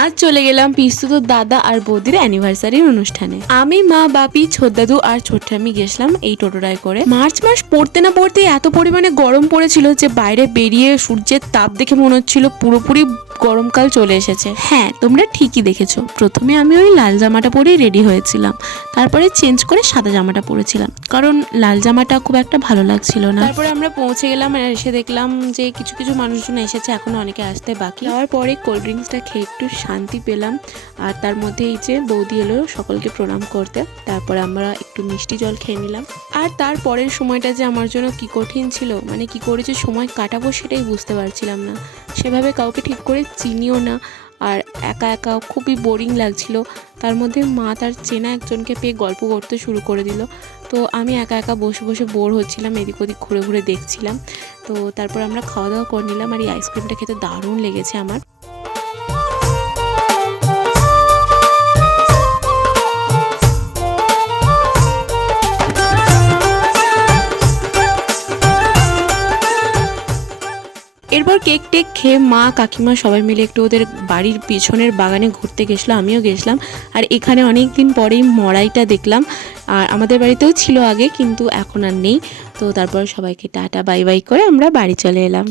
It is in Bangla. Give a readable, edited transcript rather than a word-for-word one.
আজ চলে গেলাম পিস্তুত দাদা আর বৌদির অ্যানিভার্সারির অনুষ্ঠানে। আমি, মা, বাপি, ছোটদাদু আর ছোট্টামি গেছিলাম এই টোটোটায় করে। মার্চ মাস পড়তে না পড়তেই এত পরিমাণে গরম পড়েছিল যে বাইরে বেরিয়ে সূর্যের তাপ দেখে মনে হচ্ছিল পুরোপুরি গরমকাল চলে এসেছে। হ্যাঁ, তোমরা ঠিকই দেখেছো। প্রথমে আমি ওই লাল জামাটা পরেই রেডি হয়েছিলাম, তারপরে চেঞ্জ করে সাদা জামাটা পরেছিলাম, কারণ লাল জামাটা খুব একটা ভালো লাগছিল না। তারপরে আমরা পৌঁছে গেলাম আর এসে দেখলাম যে কিছু কিছু মানুষজন এসেছে, এখনো অনেকে আসতে বাকি। যাওয়ার পরে কোল্ড ড্রিঙ্কসটা খেয়ে একটু শান্তি পেলাম। আর তার মধ্যে এই যে বৌদি এলো সকলকে প্রণাম করতে, তারপরে আমরা একটু মিষ্টি জল খেয়ে নিলাম। আর তারপরের সময়টা যে আমার জন্য কি কঠিন ছিল, মানে কি করে যে সময় কাটাবো সেটাই বুঝতে পারছিলাম না। সেভাবে কাউকে ঠিক করে চিনিও না, আর একা একা খুবই বোরিং লাগছিল। তার মধ্যে মা তার চেনা একজনকে পেয়ে গল্প করতে শুরু করে দিল। তো আমি একা একা বসে বসে বোর হচ্ছিলাম, এদিক ওদিক ঘুরে ঘুরে দেখছিলাম। তো তারপর আমরা খাওয়া দাওয়া করে নিলাম, আর এই আইসক্রিমটা খেতে দারুণ লেগেছে আমার। এরপর কেক টেক খেয়ে মা কাকিমা সবাই মিলে একটু ওদের বাড়ির পিছনের বাগানে ঘুরতে গেছিলো, আমিও গেছিলাম। আর এখানে অনেক দিন পরেই মড়াইটা দেখলাম, আর আমাদের বাড়িতেও ছিল আগে, কিন্তু এখন আর নেই। তো তারপর সবাইকে টাটা বাই বাই করে আমরা বাড়ি চলে এলাম।